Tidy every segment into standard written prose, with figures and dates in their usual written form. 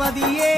सरस्वतीये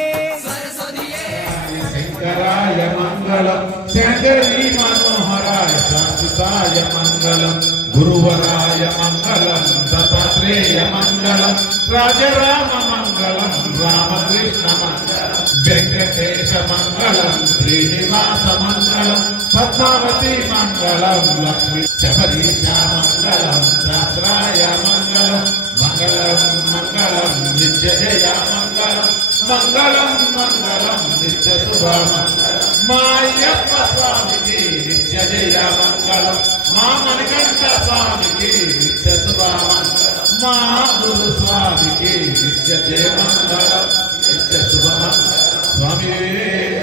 शंकराय मंगलम शंकरी मनोहराय शाश्वताय मंगलम गुरुवराय मंगलम दत्तात्रेय मंगलम राजराम मंगलम रामकृष्ण मंगलम वेंकटेश मंगलम श्रीनिवास मंगलम पद्मावती मंगलम लक्ष्मी शबरीशा मंगलम शास्त्राय मंगलम मंगलम मंगलम नित्यजय मंगलम मंगलम मंगलम नित्य शुभ मंगलम मायप्प स्वामी की नित्य जय मंगलम मां मणिकंठ स्वामी की नित्य शुभ मंगलम मां गुरु स्वामी की नित्य जय मंगलम नित्य शुभ मंगलम स्वामी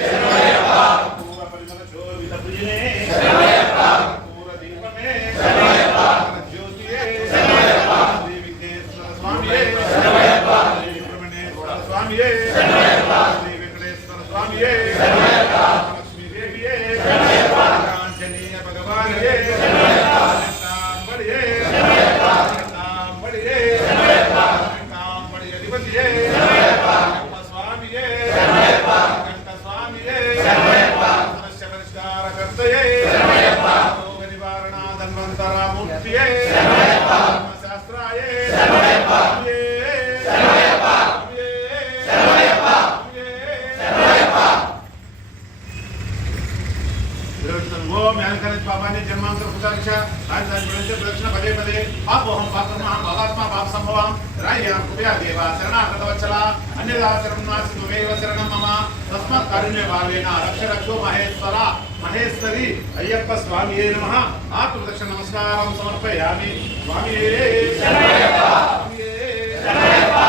शरणमय्यप्पा पूर्ण परिमल शोभित पूजने शरणमय्यप्पा पूर्ण दीप में शरणमय्यप्पा ज्योतिये शरणमय्यप्पा देवी के स्वामी शरणमय्यप्पा देवी ब्रह्मणेश्वर स्वामी शरणमय्यप्पा श्री वेंकटेश्वर स्वामी शरणमय्यप्पा लक्ष्मी देवी शरणमय्यप्पा आंजनेय भगवान शरणमय्यप्पा नाम बढ़िए शरणमय्यप्पा नाम बढ़िए शरणमय्यप्पा नाम बढ़िए अधिपति शरणमय्यप्पा स्वामी शरणमय्यप्पा कंठ स्वामी शरणमय्यप्पा समस्या परिष्कार करते शरणमय्यप्पा रोग निवारण धन्वंतरा मूर्ति शरणमय्यप्पा शास्त्राय शरणमय्यप्पा शरणमय्यप्पा शरणमय्यप्पा शरणमय्यप्पा ओम यानकरज बाबा ने जन्मांतर पुतारिक्षा राजधानी गुणेश प्रदक्षिण पदे पदे पापोहम पापम भवात्मा पाप संभवम राय्याम कुबेर देवा शरणागत वत्सला अन्यदा शरणनाथ तुमेव शरणं मम तस्मात् कारुण्य भावेन रक्ष रक्षो महेश्वरा महेश्वरी अय्यप्प स्वामिये नमः आत्मदर्शन नमस्कारं समर्पयामि स्वामिये शरणमय्यप्पा स्वामिये शरणमय्यप्पा